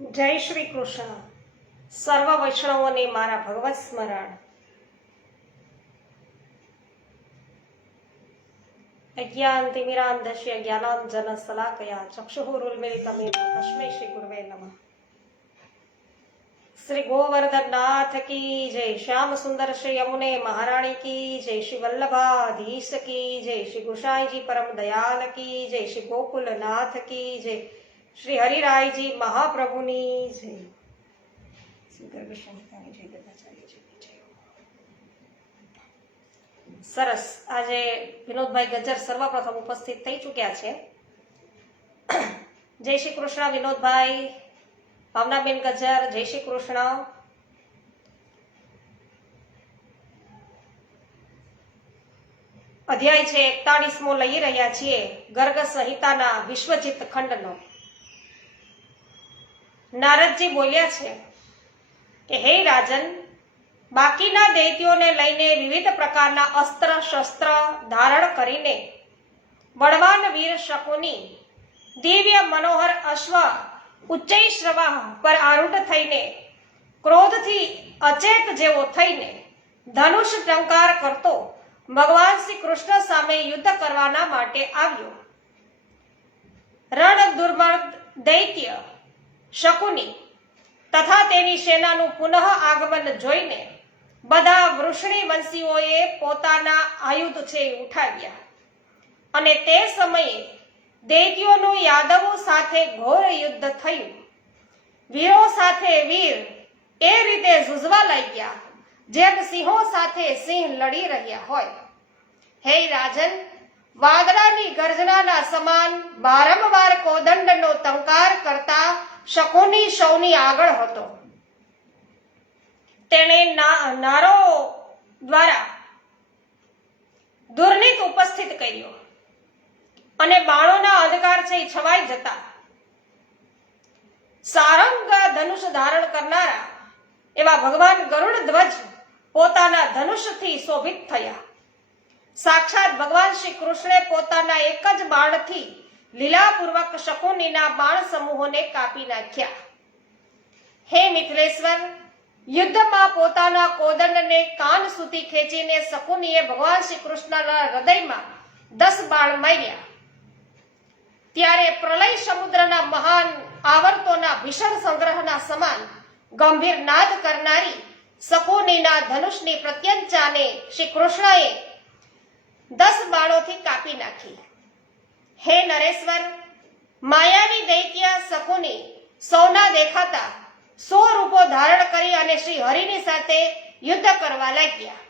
જય શ્રી કૃષ્ણ. સર્વ વૈષ્ણવોને મારા ભગવત સ્મરણ. અજ્ઞાનતિમિરાન્ધસ્ય જ્ઞાનાંજન શલાકયા ચક્ષુરુન્મિલિતમેન તસ્મૈ શ્રી ગુરવે નમઃ. શ્રી ગોવર્ધનનાથ કી જય. શ્યામ સુંદર શ્રી યમુને મહારાણી કી જય. શ્રી વલ્લભાધીશ કી જય. શ્રી ગુસાઈજી પરમ દયાલ કી જય. શ્રી ગોકુલનાથ કી જય. શ્રી હરિરાયજી મહાપ્રભુની જય. શ્રી ગર્ભશંકરની જય. દત્તાચાર્યજી જય. સરસ. આજે વિનોદભાઈ ગજ્જર સર્વપ્રથમ ઉપસ્થિત થઈ ચૂક્યા છે. જય શ્રી કૃષ્ણ વિનોદભાઈ. ભાવનાબેન ગજ્જર જય શ્રી કૃષ્ણ. અધ્યાય છે 41મો લઈ રહ્યા છીએ ગર્ગ સંહિતાના વિશ્વજીત ખંડનો. નારદજી બોલ્યા છે કે હે રાજન, બાકીના દૈત્યોને લઈને વિવિધ પ્રકારના અસ્ત્ર શસ્ત્ર ધારણ કરીને બળવાન વીર શકુની દિવ્ય મનોહર અશ્વ ઉચ્ચૈ શ્રવાહ પર આરૂઢ થઈને ક્રોધથી અચેત જેવો થઈને ધનુષ ટંકાર કરતો ભગવાન શ્રી કૃષ્ણ સામે યુદ્ધ કરવાના માટે આવ્યો. રણ દુર્મર્દ દૈત્ય શકુની તથા તેની સેનાનું પુનઃ આગમન જોઈને બધા વૃષણી વંશીઓએ પોતાના આયુધ છે ઉઠાવ્યા અને તે સમયે દૈત્યોનું યાદવો સાથે ઘોર યુદ્ધ થયું. વીરો સાથે વીર એ રીતે ઝૂઝવા લાગ્યા જેમ સિંહો સાથે સિંહ લડી રહ્યા હોય. હે રાજન, વાદળાની ગર્જનાના સમાન વારંવાર કોદંડનો ટંકાર કરતા શકુની સૌની આગળ હતો. તેણે નારો દ્વારા દુર્નિત ઉપસ્થિત કર્યો અને બાણોના અંધકાર છે છવાઈ જતા સારંગ ધનુષ ધારણ કરનારા એવા ભગવાન ગરુડ ધ્વજ પોતાના ધનુષથી શોભિત થયા. સાક્ષાત ભગવાન શ્રી કૃષ્ણે પોતાના એક જ બાણથી લીલાપૂર્વક શકુનીના બાણ સમૂહોને કાપી નાખ્યા. હે મિથિલેશ્વર, યુદ્ધમાં પોતાના કોદંડને કાન સુધી ખેંચીને શકુનીએ ભગવાન શ્રી કૃષ્ણના હૃદયમાં 10 બાણ માર્યા. ત્યારે પ્રલય સમુદ્રના મહાન આવર્તોના ભીષણ સંગ્રહના સમાન ગંભીર નાદ કરનારી શકુનીના ધનુષની પ્રત્યંચાને શ્રી કૃષ્ણએ 10 બાણોથી કાપી નાખી. હે નરેશ્વર, માયાવી દૈત્ય શકુની સૌના દેખાતા 100 રૂપો ધારણ કરી અને શ્રી હરિની સાથે યુદ્ધ કરવા લાગ્યા.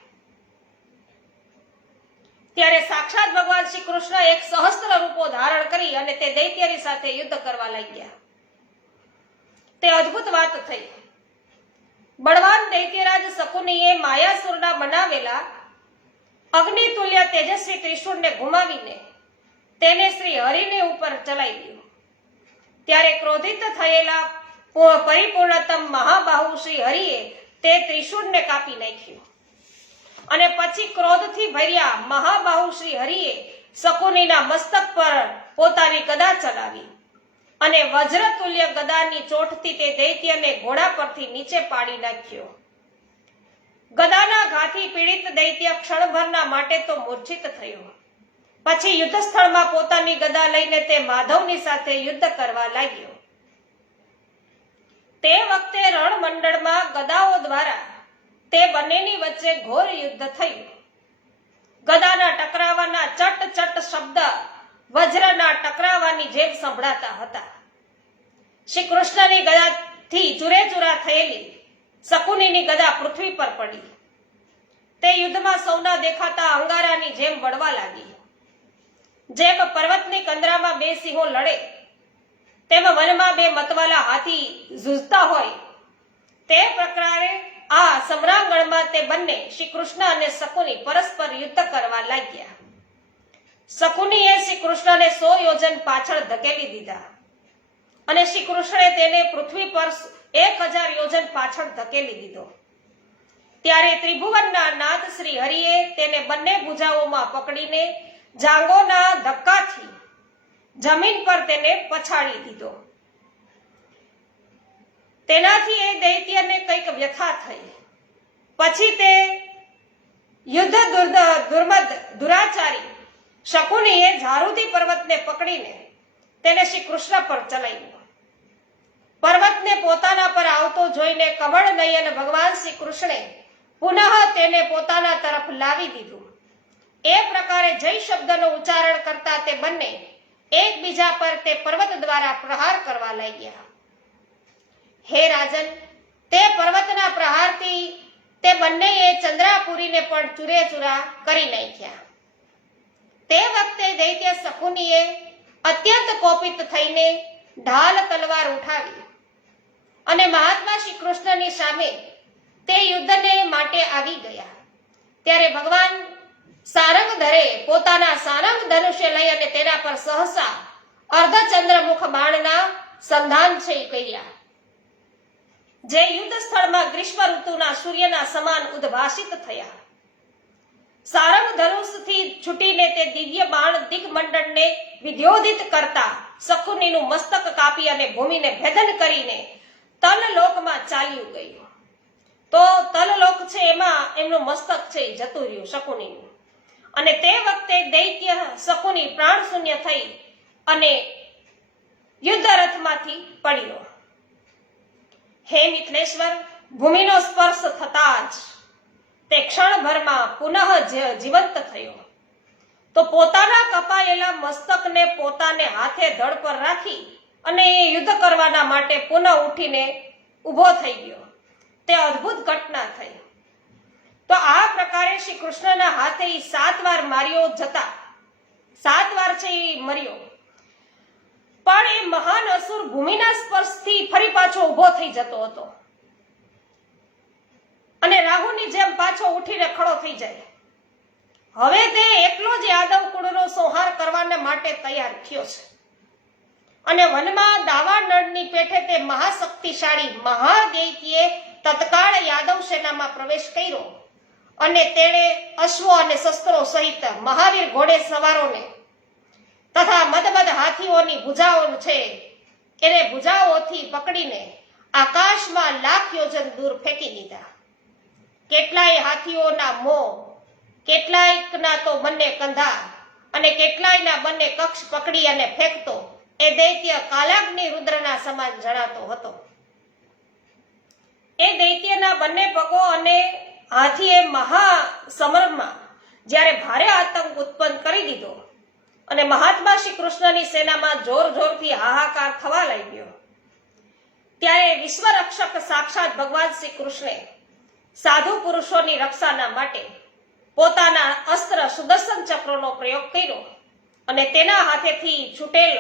ત્યારે સાક્ષાત ભગવાન શ્રી કૃષ્ણ 1 સહસ્ત્ર રૂપો ધારણ કરી અને તે દૈત્યની સાથે યુદ્ધ કરવા લાગ્યા. તે અદ્ભુત વાત થઈ. બળવાન દૈત્યરાજ શકુનીએ માયાસુરના બનાવેલા અગ્નિતુલ્ય તેજસ્વી ત્રિશૂળને ઘુમાવીને તેને શ્રી હરિને ઉપર ચલાવી દીધું. ત્યારે ક્રોધિત થયેલા પરિપૂર્ણતમ મહાબાહુ શ્રી હરિએ તે ત્રિશૂળને કાપી નાખ્યું અને પછી ક્રોધથી ભર્યા મહાબાહુ શ્રી હરિએ શકુનીના મસ્તક પર પોતાની ગદા ચલાવી અને વજ્રતુલ્ય ગદાની ચોટથી તે દૈત્યને ઘોડા પરથી નીચે પાડી નાખ્યો. ગદાના ઘાથી પીડિત દૈત્ય ક્ષણભરના માટે તો મૂર્છિત થયો. પછી યુદ્ધ સ્થળમાં પોતાની ગદા લઈને તે માધવની સાથે યુદ્ધ કરવા લાગ્યો. તે વખતે રણમંડળમાં ગદાઓ દ્વારા તે બંનેની વચ્ચે ઘોર યુદ્ધ થયું. ગદાના ટકરાવાના ચટ ચટ શબ્દ વજ્રના ટકરાવાની જેમ સંભળાતા હતા. શ્રી કૃષ્ણની ગદાથી ચૂરેચૂરા થયેલી શકુનીની ગદા પૃથ્વી પર પડી. તે યુદ્ધમાં સૌના દેખાતા અંગારાની જેમ બળવા લાગી. જેમ પર્વતની કંદરામાં 2 સિંહો લડે તેમ વનમાં 2 મતવાલા હાથી ઝૂઝતા હોય તે પ્રકારે આ સમરાંગણમાં તે બંને શ્રી કૃષ્ણ અને શકુની પરસ્પર યુદ્ધ કરવા લાગ્યા. શકુનીએ શ્રી કૃષ્ણને 100 યોજન પાછળ ધકેલી દીધા અને શ્રી કૃષ્ણે તેને પૃથ્વી પર 1000 યોજન પાછળ ધકેલી દીધો. ત્યારે ત્રિભુવનના નાથ શ્રી હરિએ તેને બંને ભુજાઓમાં પકડીને જાંગોના ધક્કાથી જમીન પર તેને પછાડી દીધો. તેનાથી એ દૈત્યને કંઈક વ્યથા થઈ. પછી તે દુરાચારી શકુનીએ ઝારુદી પર્વતને પકડીને તેને શ્રી કૃષ્ણ પર ચલાવ્યો. પર્વતને પોતાના પર આવતો જોઈને કમળ નયન ભગવાન શ્રી કૃષ્ણે પુનઃ તેને પોતાના તરફ લાવી દીધું. એ પ્રકારે જય શબ્દનો ઉચ્ચારણ કરતા તે બંને એકબીજા પર તે પર્વત દ્વારા પ્રહાર કરવા લાગ્યા. હે રાજન, તે પર્વતના પ્રહારથી તે બંનેએ ચંદ્રાપુરીને પણ ચૂરેચૂરા કરી નાખ્યા. તે વખતે દૈત્ય શકુનીએ અત્યંત કોપિત થઈને ઢાલ તલવાર ઉઠાવી અને મહાત્મા શ્રી કૃષ્ણની સામે તે યુદ્ધને માટે આવી ગયા. ત્યારે ભગવાન સારંગધરે પોતાના સારંગ ધનુષ્ય લઈ અને તેના પર સહસા અર્ધચંદ્રમુખ બાણના સંધાન છે કર્યા, જે યુદ્ધ સ્થળમાં ગ્રીષ્મ ઋતુના સૂર્યના સમાન ઉદ્ભાસિત થયા. સારંગ ધનુષથી છૂટીને તે દિવ્ય બાણ દિગ્મંડળને વિદ્યોધિત કરતા શકુનીનું મસ્તક કાપી અને ભૂમિને ભેદન કરીને તલલોકમાં ચાલ્યું ગયું. તો તલલોક છે એમાં એમનું મસ્તક છે જતું રહ્યું શકુનીનું. અને તે વખતે દૈત્ય શકુની પ્રાણ શૂન્ય થઈ અને યુદ્ધ રથમાંથી પડ્યો. હે મિથિલેશ્વર, ભૂમિનો સ્પર્શ થતા જ તે ક્ષણભરમાં પુનઃ જીવંત થયો. તો પોતાના કપાયેલા મસ્તકને પોતાને હાથે ધડ પર રાખી અને એ યુદ્ધ કરવાના માટે પુનઃ ઉઠીને ઊભો થઈ ગયો. તે અદ્ભુત ઘટના થઈ. તો આ પ્રકારે શ્રી કૃષ્ણના હાથે 7 વાર માર્યો જતા 7 વાર છે એ મર્યો, પણ એ મહાન અસુર ભૂમિના સ્પર્શથી ફરી પાછો ઊભો થઈ જતો હતો અને રાહુની જેમ પાછો ઉઠીને ખડો થઈ જાય. હવે તે એકલો જ યાદવ કુળનો સંહાર કરવાને માટે તૈયાર થયો છે અને વનમાં દાવાનળની પેઠે તે મહાશક્તિશાળી મહાદૈત્યે તત્કાળ યાદવ સેનામાં પ્રવેશ કર્યો અને તેણે અશ્વો અને શસ્ત્રો સહિત મહાવીર ઘોડે સવારોને તથા મદમદ હાથીઓની ભુજાઓ છે એને ભુજાઓથી પકડીને આકાશમાં લાખ યોજન દૂર ફેંકી દીધા. કેટલાય હાથીઓના મોં, કેટલાયના તો બંને કંધા અને કેટલાયના બંને કક્ષ પકડી અને ફેંકતો એ દૈત્ય કાલાગ્નિ રુદ્રના સમાન જણાતો હતો. એ દૈત્યના બંને પગો અને હાથીએ મહાસમરમાં જ્યારે ભારે આતંક ઉત્પન્ન કરી દીધો અને મહાત્મા શ્રી કૃષ્ણની સેનામાં જોર જોરથી હાહાકાર થવા લાગ્યો, ત્યારે વિશ્વ રક્ષક સાક્ષાત ભગવાન શ્રી કૃષ્ણે સાધુ પુરુષોની રક્ષાના માટે પોતાના અસ્ત્ર સુદર્શન ચક્રનો પ્રયોગ કર્યો અને તેના હાથેથી છૂટેલ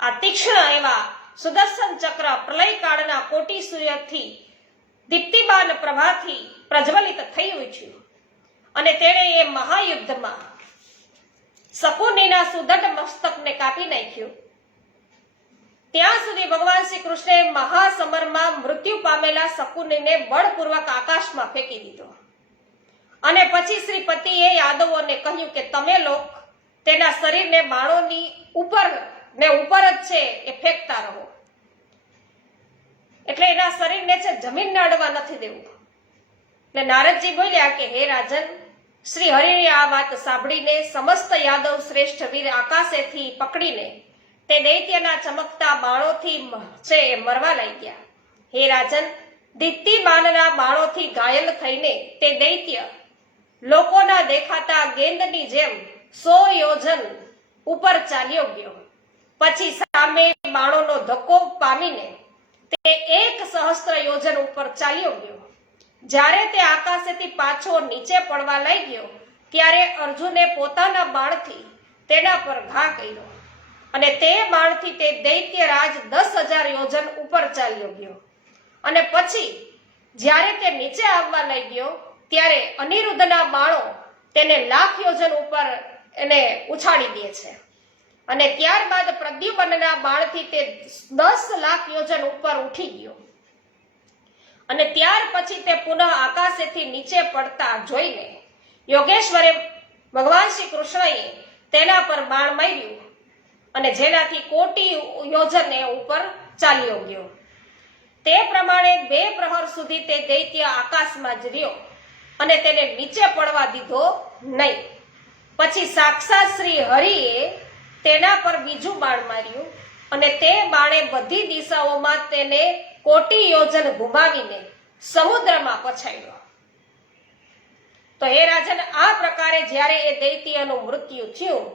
આ તીક્ષ્ણ એવા સુદર્શન ચક્ર પ્રલયકાળના કોટી સૂર્યથી દીપ્તિમાન પ્રભાથી પ્રજ્વલિત થઈ ઉઠ્યું અને તેણે એ મહાયુદ્ધમાં શકુનીના સુદઢ મસ્તકને કાપી નાખ્યું. ત્યાં સુધી ભગવાન શ્રી કૃષ્ણે મહાસમરમાં મૃત્યુ પામેલા શકુનીને બળપૂર્વક આકાશમાં ફેંકી દીધો અને પછી શ્રી પતિએ યાદવોને કહ્યું કે તમે લોક તેના શરીરને બાણોની ઉપર ને ઉપર જ છે એ ફેંકતા રહો, એટલે એના શરીરને છે જમીનને અડવા નથી દેવું. એટલે નારદજી બોલ્યા કે હે રાજન, શ્રી હરિની આ વાત સાંભળીને સમસ્ત યાદવ શ્રેષ્ઠ વીર આકાશેથી પકડીને તે દૈત્યના ચમકતા બાણોથી છે મરવા લાગ્યા. હે રાજન, દીપ્તિમાનના બાણોથી ઘાયલ થઈને તે દૈત્ય લોકોના દેખાતા ગેંદની જેમ 100 યોજન ઉપર ચાલ્યો ગયો. પછી સામે બાણોનો ધક્કો પામીને તે 1,000 યોજન ઉપર ચાલ્યો ગયો. જ્યારે તે આકાશેથી પાછો નીચે પડવા લાગ્યો ત્યારે અર્જુને પોતાના બાણથી તેના પર ઘા કર્યો અને તે બાણથી તે દૈત્ય રાજ 10,000 યોજન ઉપર ચાલ્યો ગયો. અને પછી જ્યારે તે નીચે આવવા લાગ્યો ત્યારે અનિરુદ્ધના બાણો તેને લાખ યોજન ઉપર એને ઉછાળી દે છે અને ત્યારબાદ પ્રદ્યુમ્નના બાણથી તે 10 લાખ યોજન ઉપર ઉઠી ગયો અને ત્યાર પછી તે પુનઃ આકાશેથી નીચે પડતા જોઈને યોગેશ્વરે ભગવાન શ્રી કૃષ્ણએ તેના પર બાણ માર્યું અને જેનાથી કોટી યોજન ઉપર ચાલ્યો ગયો. તે પ્રમાણે 2 પ્રહર સુધી તે દૈત્ય આકાશમાં જ રહ્યો અને તેને નીચે પડવા દીધો નહીં. પછી સાક્ષાત શ્રી હરિએ તેના પર બીજું બાણ માર્યું અને તે બાણે બધી દિશાઓમાં તેને કોટી યોજન ઘુમાવીને સમુદ્રમાં પછાડ્યો. તો હે રાજન, આ પ્રકારે જ્યારે એ દૈત્યનું મૃત્યુ થયું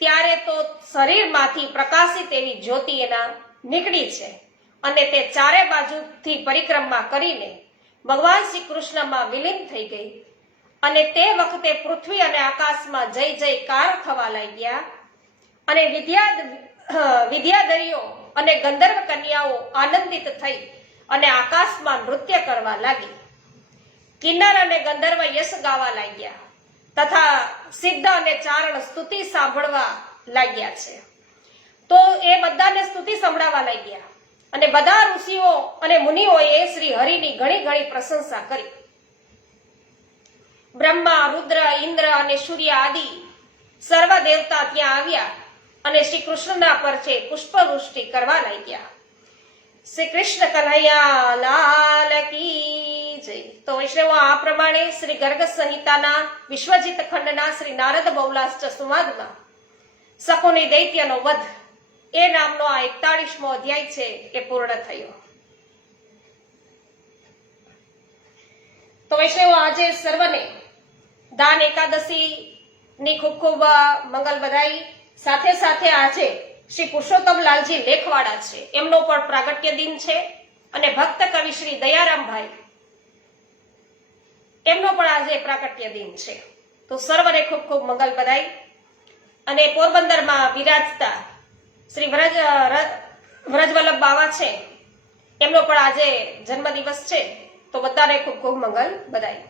ત્યારે તો શરીરમાંથી પ્રકાશિત એવી જ્યોતિ એના નીકળી છે અને તે ચારે બાજુથી પરિક્રમા કરીને ભગવાન શ્રી કૃષ્ણમાં વિલીન થઈ ગઈ. અને તે વખતે પૃથ્વી અને આકાશમાં જય જયકાર થવા લાગ્યા અને વિદ્યાધરીઓ અને ગંધર્વ કન્યાઓ આનંદિત થઈ અને આકાશમાં નૃત્ય કરવા લાગી. કિન્નર અને ગંધર્વ યશ ગાવા લાગ્યા તથા સિદ્ધ અને ચારણ સ્તુતિ સાંભળવા લાગ્યા છે. તો એ બધાને સ્તુતિ સંભળાવા લાગ્યા અને બધા ઋષિઓ અને મુનિઓએ શ્રી હરિની ઘણી ઘણી પ્રશંસા કરી. બ્રહ્મા, રુદ્ર, ઇન્દ્ર અને સૂર્ય આદિ સર્વ દેવતા ત્યાં આવ્યા અને શ્રી કૃષ્ણના પર છે પુષ્પવૃષ્ટિ કરવા લાગ્યા. શ્રી કૃષ્ણ કનૈયા લાલ કી જય. તો વૈષ્ણવો, આ પ્રમાણે શ્રી ગર્ગ સંહિતાના વિશ્વજીત ખંડના શ્રી નારદ બહુલાષ્ટ સંવાદમાં શકુની દૈત્યનો વધ એ નામનો આ 41મો અધ્યાય છે એ પૂર્ણ થયો. તો વૈષ્ણવો, આજે સર્વને દાન એકાદશી ની ખૂબ ખૂબ મંગલ બધાઈ. સાથે સાથે આજે શ્રી પુરુષોત્તમ લાલજી લેખવાડા છે, એમનો પણ પ્રાગટ્ય દિન છે અને ભક્ત કવિ શ્રી દયારામભાઈ એમનો પણ આજે પ્રાગટ્ય દિન છે. તો સર્વને ખૂબ ખૂબ મંગલ બધાઈ. અને પોરબંદરમાં વિરાજતા શ્રી વ્રજવલ્લભ બાવા છે, એમનો પણ આજે જન્મદિવસ છે. તો બધાને ખૂબ ખૂબ મંગલ બધાઈ.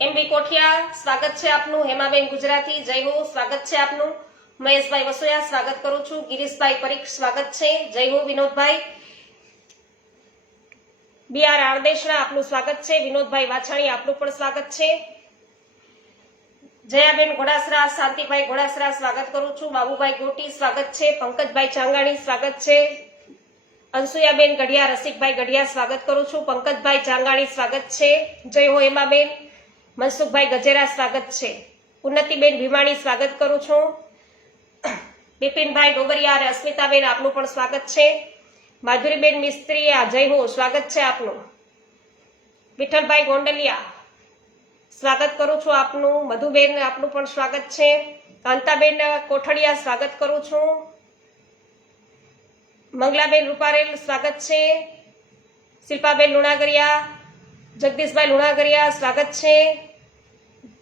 એમબી કોઠિયા, સ્વાગત છે આપનું. હેમાબેન ગુજરાતી, જય હો, સ્વાગત છે આપનું. મહેશભાઈ વસોયા, સ્વાગત કરું છું. ગિરીશભાઈ પરીખ, સ્વાગત છે, જય હો. વિનોદભાઈ બી.આર. આરદેશના, આપનું સ્વાગત છે. વિનોદભાઈ વાછાણી, આપનું પણ સ્વાગત છે. જયાબેન ઘોડાસરા, શાંતિભાઈ ઘોડાસરા, સ્વાગત કરું છું. બાબુભાઈ ગોટી, સ્વાગત છે. પંકજભાઈ ચાંગાણી, સ્વાગત છે. અંસુયાબેન ગઢિયા, રસિકભાઈ ગઢિયા, સ્વાગત કરું છું. પંકજભાઈ ચાંગાણી, સ્વાગત છે, જય હો. હેમાબેન. મનસુખભાઈ ગજેરા, સ્વાગત છે. ઉન્નતિબેન ભીમાણી, સ્વાગત કરું છું. બિપિનભાઈ ડોબરિયા અને અસ્મિતાબેન, આપનું પણ સ્વાગત છે. માધુરીબેન મિસ્ત્રીયા, જય હો, સ્વાગત છે આપનું. વિઠ્ઠલભાઈ ગોંડલિયા, સ્વાગત કરું છું આપનું. મધુબેન, આપનું પણ સ્વાગત છે. કાંતાબેન કોઠડિયા, સ્વાગત કરું છું. મંગલાબેન રૂપારેલ, સ્વાગત છે. શિલ્પાબેન લુણાગરિયા, જગદીશભાઈ લુણાગરિયા, સ્વાગત છે.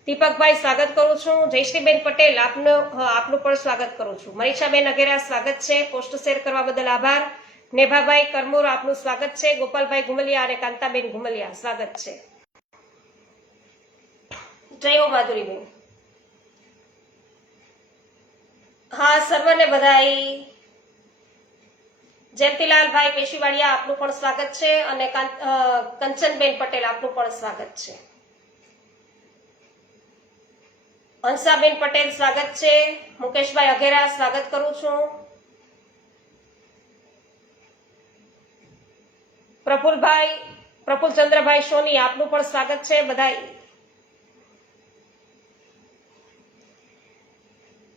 દીપકભાઈ, સ્વાગત કરું છું. જયશ્રીબેન પટેલ, આપનું પણ સ્વાગત કરું છું. મનીષાબેન અઘેરા, સ્વાગત છે. પોસ્ટ શેર કરવા બદલ આભાર. નેભાભાઈ કરમોર, આપનું સ્વાગત છે. ગોપાલભાઈ ઘુમલિયા અને કાંતાબેન ઘુમલિયા, સ્વાગત છે. જય હો માધુરીબેન. હા, સર્વને બધાઈ. જયંતિલાલભાઈ પેશીવાડિયા, આપનું પણ સ્વાગત છે અને કંચનબેન પટેલ, આપનું પણ સ્વાગત છે. હંસાબેન પટેલ, સ્વાગત છે. મુકેશભાઈ અઘેરા, સ્વાગત કરું છું. પ્રફુલચંદ્રભાઈ સોની, આપનું પણ સ્વાગત છે બધાઈ.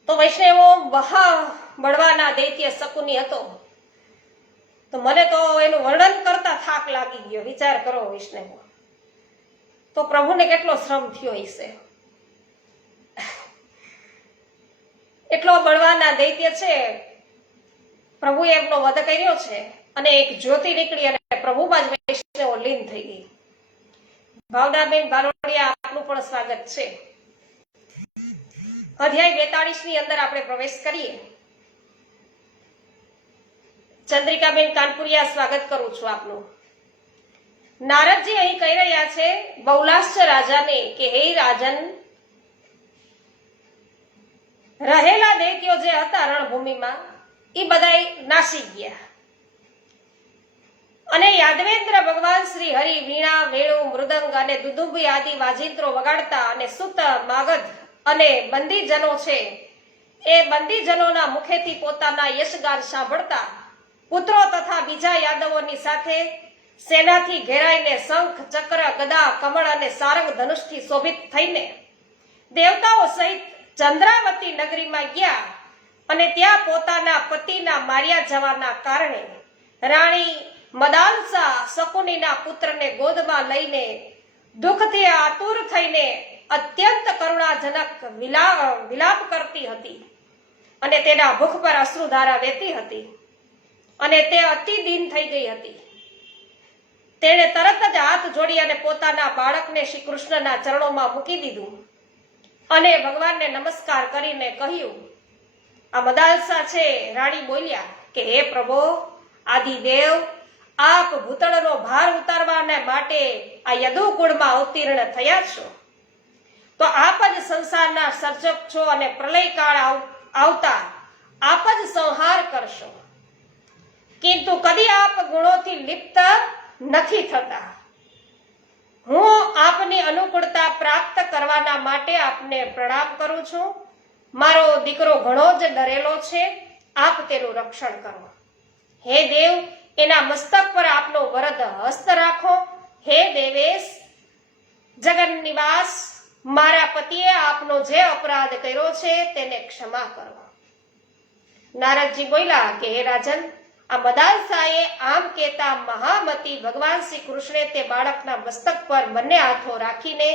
તો વૈષ્ણવો, બળવાના દૈત્ય શકુની હતો. તો મને તો એનું વર્ણન કરતા થાક લાગી ગયો. વિચાર કરો વૈષ્ણવો, તો પ્રભુને કેટલો શ્રમ થયો હશે. એટલો બળવાના દૈત્ય છે, પ્રભુએ એમનો વધ કર્યો છે અને એક જ્યોતિ નીકળી અને પ્રભુમાં જ વૈષ્ણવો લીન થઈ ગઈ. ભાવનાબેન ભાલોડિયા, આપનું પણ સ્વાગત છે. અધ્યાય 42 ની અંદર આપણે પ્રવેશ કરીએ. ચંદ્રિકાબેન કાનપુરિયા, સ્વાગત કરું છું આપનું. નારદજી અહીં કહી રહ્યા છે બહુલાશ્ચ રાજાને કે હે રાજન, રહેલા દૈત્યો જે હતા રણભૂમિમાં એ બધાય નાસી ગયા અને યાદવેન્દ્ર ભગવાન શ્રી હરિ વીણા, વેણુ, મૃદંગ અને દુદુભી આદિ વાજિંત્રો વગાડતા અને સુત, માગધ અને બંદીજનો છે એ બંદીજનોના મુખેથી પોતાના યશગાન સાંભળતા પુત્રો તથા બીજા યાદવોની સાથે સેનાથી ઘેરાઈને શંખ, ચક્ર, ગદા, કમળ અને સારંગ ધનુષથી શોભિત થઈને દેવતાઓ સહિત ચંદ્રાવતી નગરીમાં ગયા અને ત્યાં પોતાના પતિના માર્યા જવાના કારણે રાણી મદાલસા શકુનીના પુત્રને ગોદમાં લઈને દુઃખથી આતુર થઈને અત્યંત કરુણાજનક વિલાપ કરતી હતી અને તેના મુખ પર અશ્રુધારા વહેતી હતી અને તે અતિ દીન થઈ ગઈ હતી. તેણે તરત જ હાથ જોડી અને પોતાના બાળકને શ્રી કૃષ્ણના ચરણોમાં મૂકી દીધું અને ભગવાનને નમસ્કાર કરીને કહ્યું. આ મદાલસા છે રાણી બોલ્યા કે હે પ્રભો આદિદેવ, આપ ભૂતળનો ભાર ઉતારવાને માટે આ યદુકુળમાં અવતીર્ણ થયા છો, તો આપ જ સંસારના સર્જક છો અને પ્રલયકાળ આવતા આપ જ સંહાર કરશો. કિંતુ કદી આપ ગુણોથી લિપ્ત નથી થતા. હું આપની અનુકૂળતા પ્રાપ્ત કરવાના માટે આપને પ્રણામ કરું છું. મારો દીકરો ઘણો જ ડરેલો છે, આપ તેનું રક્ષણ કરો. હે દેવ, એના મસ્તક પર આપનો વરદ હસ્ત રાખો. હે દેવેશ જગન્નિવાસ, મારા પતિએ આપનો જે અપરાધ કર્યો છે તેને ક્ષમા કરો. નારદજી બોલ્યા કે હે રાજન, આ મદાલસાએ આમ કહેતા મહામતી ભગવાન શ્રી કૃષ્ણે તે બાળકના મસ્તક પર બંને હાથો રાખીને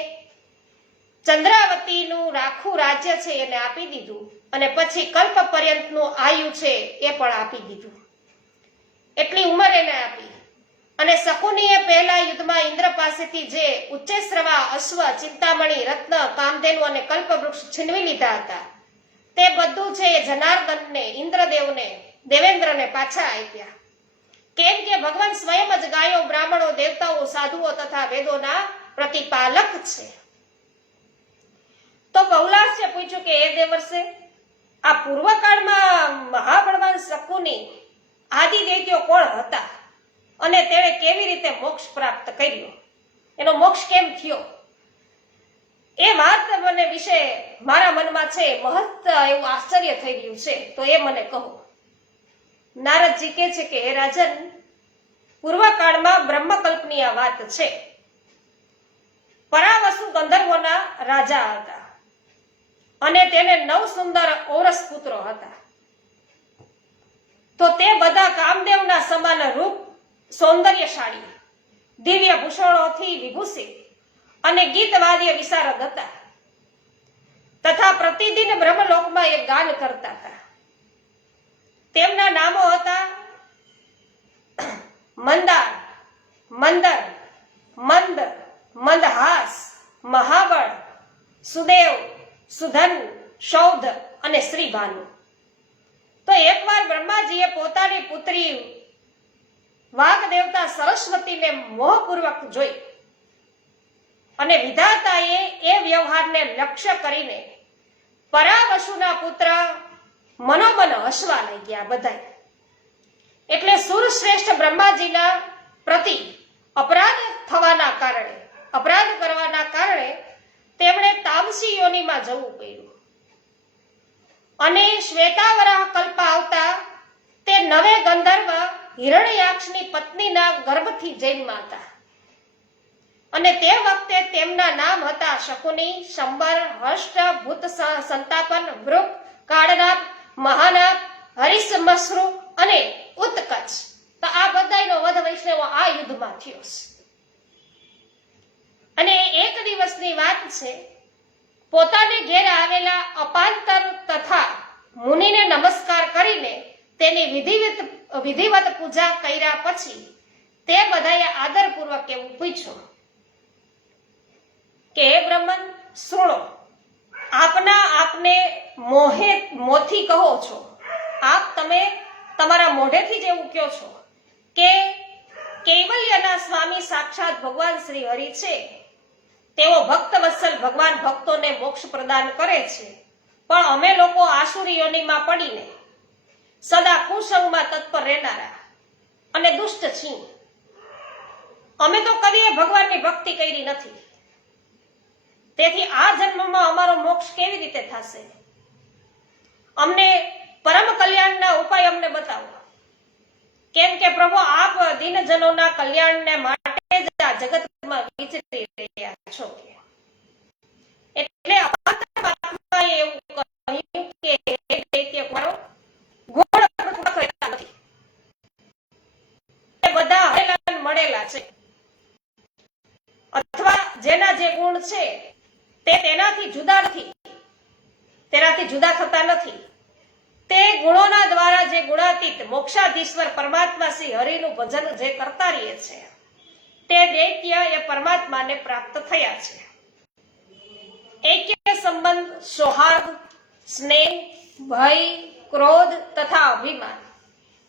ચંદ્રાવતીનું રાખું રાજ્ય છે એને આપી દીધું અને પછી કલ્પ પર્યંતનું આયુ છે એ પણ આપી દીધું. એટલી ઉંમર એને આપી. અને શકુનીએ પહેલા યુદ્ધમાં ઇન્દ્ર પાસેથી જે ઉચ્ચેશ્રવા, અશ્વ, ચિંતામણી, રત્ન, કામધેનુ અને કલ્પવૃક્ષ છીનવી લીધા હતા તે બધું છે એ જનાર્દનને, ઇન્દ્રદેવને, દેવેન્દ્રને પાછા આપ્યા. કેમ કે ભગવાન સ્વયં જ ગાયો, બ્રાહ્મણો, દેવતાઓ, સાધુઓ તથા વેદોના પ્રતિપાલક છે. તો બહુલાશે પૂછ્યું કે એ દેવર્ષે, આ પૂર્વકાળમાં મહાબળવાન શકુની આદિદૈત્યો કોણ હતા અને તેણે કેવી રીતે મોક્ષ પ્રાપ્ત કર્યો, એનો મોક્ષ કેમ થયો? એ વાત મને વિશે મારા મનમાં છે મહત્વ એવું આશ્ચર્ય થઈ રહ્યું છે, તો એ મને કહો. નારદજી કહે છે કે હે રાજન, પૂર્વકાળમાં બ્રહ્મકલ્પની આ વાત છે. પરાવસુ ગંધર્વોના રાજા હતા અને તેને 9 સુંદર ઔરસ પુત્રો હતા. તો તે બધા કામદેવના સમાન રૂપ, સૌંદર્યશાળી, દિવ્ય ભૂષણોથી વિભૂષિત અને ગીત વાદ્ય વિશારદ હતા તથા પ્રતિદિન બ્રહ્મલોકમાં એક ગાન કરતા હતા. તેમના નામો હતા મંદાર, મંદર, મંદ, મંદહાસ, મહાબળ, સુદેવ, સુધન, સૌધ અને શ્રીભાનુ. તો એકવાર બ્રહ્માજીએ પોતાની પુત્રી વાઘ દેવતા સરસ્વતીને મોહપૂર્વક જોઈ અને વિધાતાએ એ વ્યવહારને લક્ષ્ય કરીને પરાવસુના પુત્ર મનોમન હસવા લાગ્યા બધા. એટલે સુરશ્રેષ્ઠ બ્રહ્માજીના પ્રતિ અપરાધ કરવાના કારણે તેમણે તામસી યોનિમાં જવું પડ્યું અને શ્વેતાવરાહ કલ્પ આવતા તે નવે ગંધર્વ હિરણ્યાક્ષની પત્નીના ગર્ભથી જન્મ્યા હતા અને તે વખતે તેમના નામ હતા શકુની, શંબર, હષ્ટ, ભૂત, સંતાપન, વૃક, કાળનાગ, મહાનાગ, હરિશ્મશ્રુ અને ઉત્કચ. તો આ બધાનો વધ વૈષ્ણવ આ યુદ્ધમાં થયો છે. અને એક દિવસની વાત છે, પોતાને ઘેર આવેલા અપાંતર તથા મુનિને નમસ્કાર કરીને તેની વિધિવત પૂજા કર્યા પછી તે બધાએ આદરપૂર્વક એવું પૂછ્યું કે હે બ્રહ્મન, સુણો, આપને મોથી કહો છો, તમે તમારા મોઢેથી જ એવું કહો છો કે કૈવલ્યના સ્વામી સાક્ષાત ભગવાન શ્રી હરિ છે. તેઓ ભક્ત વત્સલ ભગવાન ભક્તોને મોક્ષ પ્રદાન કરે છે, પણ અમે લોકો આસુરી યોનિમાં પડીને સદા કુસંગમાં તત્પર રહેનારા અને દુષ્ટ છીએ. અમે તો કદીએ ભગવાનની ભક્તિ કરી નથી. તેથી આ જન્મમાં અમારો મોક્ષ કેવી રીતે થશે? અમને પરમ કલ્યાણના ઉપાય અમને બતાવો. કલ્યાણને માટે જ આ જગતમાં વિચરી રહ્યા છો. એટલે પરમાત્માએ એવું કહ્યું કે હે દૈત્ય કુમારો, ગુણ પૃથ્વી કરતા નથી, એ બધા હરેલા મળેલા છે, અથવા જેના જે ગુણ છે તે તેનાથી જુદા નથી, તેનાથી જુદા થતા નથી. તે ગુણોના દ્વારા જે ગુણાતીત મોક્ષાધીશ્વર પરમાત્મા શ્રી હરિનું ભજન જે કરતા રહે છે તે દૈત્ય એ પરમાત્માને પ્રાપ્ત થયા છે. એક્ય સંબંધ, સૌહાર્દ, સ્નેહ, ભય, ક્રોધ તથા અભિમાન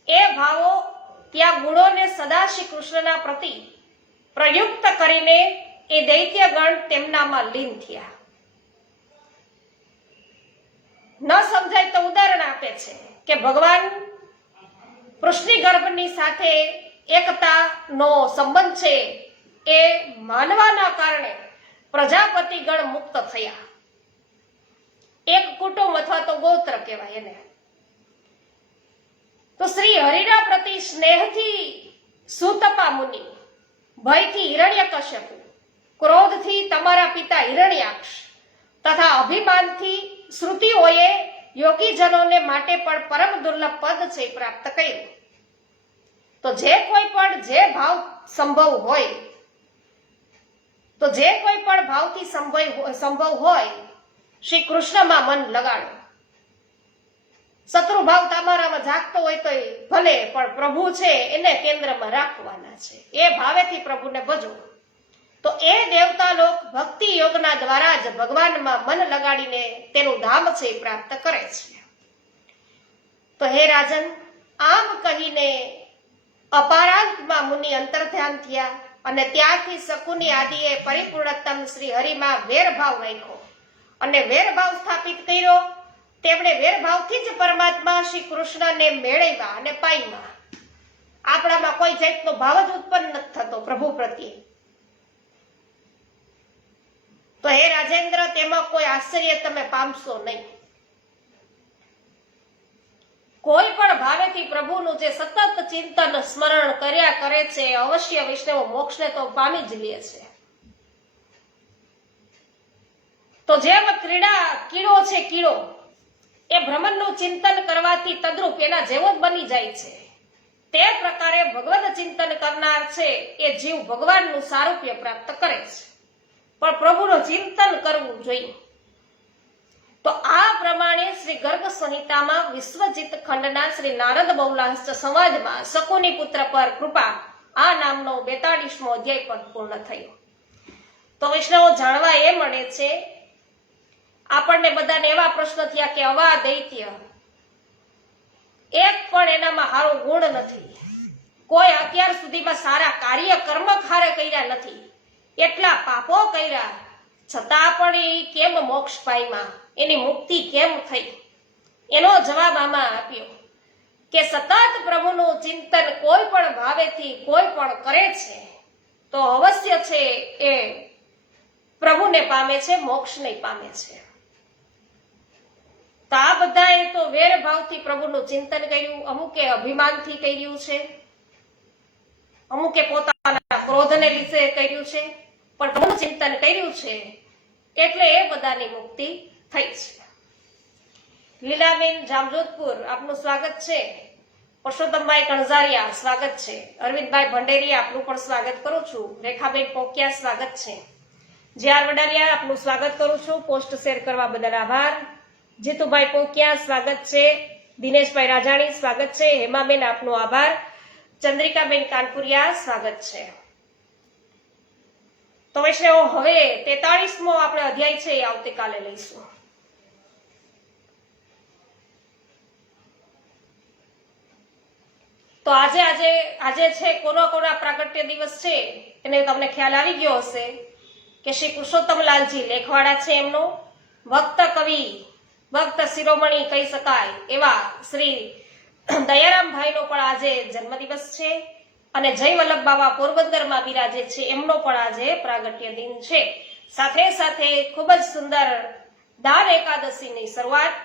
એ ભાવો ત્યાં ગુણોને સદા શ્રી કૃષ્ણના પ્રતિ પ્રયુક્ત કરીને એ દૈત્યગણ તેમનામાં લીન થયા. ન સમજાય તો ઉદાહરણ આપે છે કે ભગવાન કૃષ્ણ ગર્ભની સાથે એકતાનો સંબંધ છે એ માનવાના કારણે પ્રજાપતિગણ મુક્ત થયા. એક કુટુંબ અથવા તો ગોત્ર કહેવાય એને. તો શ્રી હરિના પ્રતિ સ્નેહથી સૂતપા મુનિ, ભયથી હિરણ્યકશ્યપુ, ક્રોધથી તમારા પિતા હિરણ્યાક્ષ તથા અભિમાનથી શ્રુતિઓએ યોગીજનોને માટે પણ પરમ દુર્લભ પદ છે પ્રાપ્ત કર્યું. તો જે કોઈ પણ જે ભાવ સંભવ હોય, તો જે કોઈ પણ ભાવથી સંભવ હોય શ્રી કૃષ્ણમાં મન લગાડો. શત્રુ ભાવ તમારામાં જાગતો હોય તો ભલે, પણ પ્રભુ છે એને કેન્દ્રમાં રાખવાના છે. એ ભાવેથી પ્રભુને ભજો. તો એ દેવતા લોક ભક્તિ યોગના દ્વારા જ ભગવાનમાં મન લગાડીને તેનું ધામ છે પ્રાપ્ત કરે છે. તો હે રાજન, આમ કહીને અપારાંતમાં મુનિ અંતર્ધ્યાન થયા અને ત્યાંથી શકુની આદિએ પરિપૂર્ણતમ શ્રી હરિમાં વેરભાવ રાખ્યો અને વેરભાવ સ્થાપિત કર્યો. તેમણે વેરભાવથી જ પરમાત્મા શ્રી કૃષ્ણને મેળવ્યા અને પામ્યા. આપણામાં કોઈ જાતનો ભાવ જ ઉત્પન્ન નથી થતો પ્રભુ પ્રત્યે. તો હે રાજેન્દ્ર, તેમાં કોઈ આશ્ચર્ય તમે પામશો નહીં. કોઈ પણ ભાવેથી પ્રભુનું જે સતત ચિંતન સ્મરણ કર્યા કરે છે અવશ્ય વૈષ્ણવ મોક્ષને તો પામી જ લે છે. તો જેમ કીડો છે, કીડો એ ભ્રમણનું ચિંતન કરવાથી તદ્રુપ એના જેવો જ બની જાય છે, તે પ્રકારે ભગવદ ચિંતન કરનાર છે એ જીવ ભગવાનનું સારૂપ્ય પ્રાપ્ત કરે છે. પણ પ્રભુનું ચિંતન કરવું જોઈએ. તો આ પ્રમાણે શ્રી ગર્ગ સંહિતામાં વિશ્વજીત ખંડના શ્રી નારદ બહુલાહસ્ય સંવાદમાં શકુની પુત્ર પર કૃપા આ નામનો 42મો અધ્યાય પણ પૂર્ણ થયો. તો વૈષ્ણવો જાણવા એ મળે છે, આપણને બધાને એવા પ્રશ્ન થયા કે અવા દૈત્ય એક પણ એનામાં સારો ગુણ નથી, કોઈ અત્યાર સુધીમાં સારા કાર્ય કર્મ ખારે કર્યા નથી, એટલા પાપો કર્યા છતાં પણ એ કેમ મોક્ષ પામ્યા, એની મુક્તિ કેમ થઈ? એનો જવાબ આમાં આપ્યો કે સતત પ્રભુનું ચિંતન કોઈ પણ ભાવેથી કોઈ પણ કરે છે તો અવશ્ય છે એ પ્રભુને પામે છે, મોક્ષને પામે છે. તો આ બધાએ તો વેરભાવથી પ્રભુનું ચિંતન કર્યું, અમુકે અભિમાનથી કર્યું છે, અમુકે પોતાના ક્રોધને લીધે કર્યું છે, પણ પ્રભુનું ચિંતન કર્યું છે એટલે એ બધાની મુક્તિ થઈ છે. લીલાબેન જામજોધપુર, આપનું સ્વાગત છે. પરસોત્તમભાઈ કણઝારિયા, સ્વાગત છે. અરવિંદભાઈ ભંડેરિયા, આપનું પણ સ્વાગત કરું છું. રેખાબેન પોકિયા, સ્વાગત છે. જે.આર. વડાલિયા, આપનું સ્વાગત કરું છું. પોસ્ટ શેર કરવા બદલ આભાર. જીતુભાઈ પોકિયા, સ્વાગત છે. દિનેશભાઈ રાજાણી, સ્વાગત છે. હેમાબેન, આપનો આભાર. ચંદ્રિકાબેન કાનપુરિયા, સ્વાગત છે. તો વૈષ્ણવો, હવે 43મો આપણે અધ્યાય છે એ આવતીકાલે લઈશું. તો આજે છે કોના પ્રાગટ્ય દિવસ છે એને તમને ખ્યાલ આવી ગયો હશે કે શ્રી પુરુષોત્તમલાલજી લેખવાડા છે, એમનો ભક્ત કવિ, ભક્ત શિરોમણી કહી શકાય એવા શ્રી દયારામભાઈનો પણ આજે જન્મદિવસ છે અને જય વલ્લભ બાબા પોરબંદરમાં બિરાજે છે, એમનો પણ આજે પ્રાગટ્ય દિન છે. સાથે સાથે ખૂબ જ સુંદર દાન એકાદશીની શરૂઆત.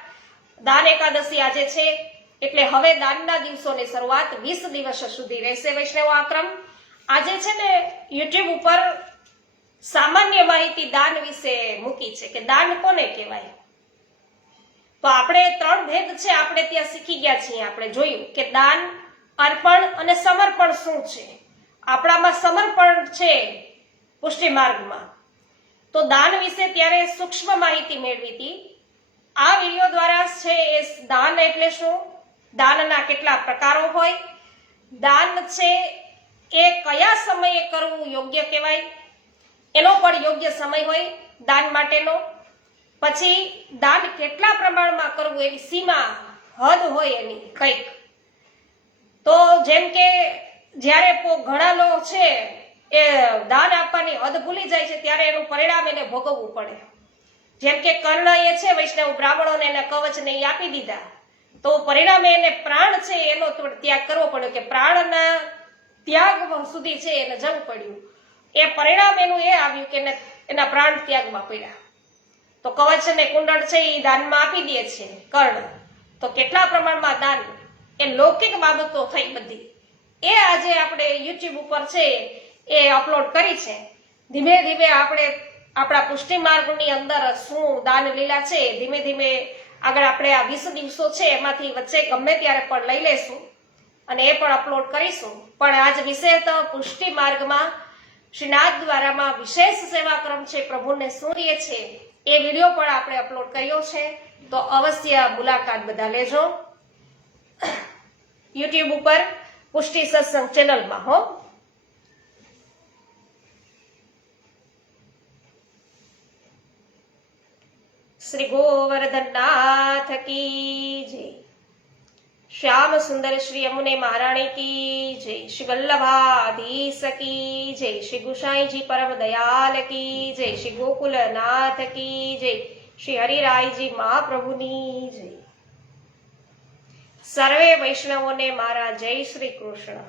દાન એકાદશી આજે છે એટલે હવે દાનના દિવસોની શરૂઆત 20 દિવસ સુધી રહેશે વૈષ્ણવ આક્રમ. આજે છે ને યુટ્યુબ ઉપર સામાન્ય માહિતી દાન વિશે મૂકી છે કે દાન કોને કહેવાય. તો આપણે 3 ભેદ છે આપણે ત્યાં શીખી ગયા છીએ. આપણે જોયું કે દાન, અર્પણ અને સમર્પણ શું છે. આપણામાં સમર્પણ છે પુષ્ટિ માર્ગમાં. તો દાન વિશે ત્યારે સૂક્ષ્મ માહિતી મેળવી હતી. આ વિડીયો દ્વારા છે એ દાન એટલે શું, દાનના કેટલા પ્રકારો હોય, દાન છે એ કયા સમયે કરવું યોગ્ય કહેવાય, એનો પણ યોગ્ય સમય હોય દાન માટેનો. પછી દાન કેટલા પ્રમાણમાં કરવું એની સીમા હદ હોય એની કંઈક. તો જેમ કે જ્યારે ઘણા લોકો છે એ દાન આપવાની હદ ભૂલી જાય છે ત્યારે એનું પરિણામ એને ભોગવવું પડે. જેમ કે કર્ણએ છે વૈષ્ણવ બ્રાહ્મણોને એના કવચને એ આપી દીધા, તો પરિણામે એને પ્રાણ છે એનો ત્યાગ કરવો પડ્યો, કે પ્રાણના ત્યાગ સુધી છે એને જવું પડ્યું. એ પરિણામ એનું એ આવ્યું કે એના પ્રાણ ત્યાગમાં પડ્યા. તો કવચ અને કુંડળ છે એ દાનમાં આપી દે છે કર્ણ. તો કેટલા પ્રમાણમાં દાન, એ લૌકિક બાબતો થઈ બધી, એ આજે આપણે યુટ્યુબ ઉપર છે એ અપલોડ કરી છે. ધીમે ધીમે આપણે આપણા પુષ્ટિ માર્ગની અંદર શું દાન લીલા છે ધીમે ધીમે આગળ આપણે આ 20 દિવસો છે એમાંથી વચ્ચે ગમે ત્યારે પણ લઈ લેશું અને એ પણ અપલોડ કરીશું. પણ આજ વિશે તો પુષ્ટિ માર્ગમાં શ્રીનાથ દ્વારામાં વિશેષ સેવાક્રમ છે, પ્રભુને સૂર્ય છે, એ વિડીયો પણ આપણે અપલોડ કર્યો છે. તો અવશ્ય મુલાકાત બધા લેજો યુટ્યુબ ઉપર પુષ્ટિ સત્સંગ ચેનલમાં. હો, શ્રી ગોવર્ધનનાથ કી જય, શ્યામ સુંદર શ્રી યમુને મહારાણી કી જય, શ્રી વલ્લભાધીશ કી જય, શ્રી ગુસાઈજી પરમ દયાલ કી જય, શ્રી ગોકુલનાથ કી જય, શ્રી હરિરાયજી મહાપ્રભુની જય. સર્વે વૈષ્ણવોને મારા જય શ્રી કૃષ્ણ.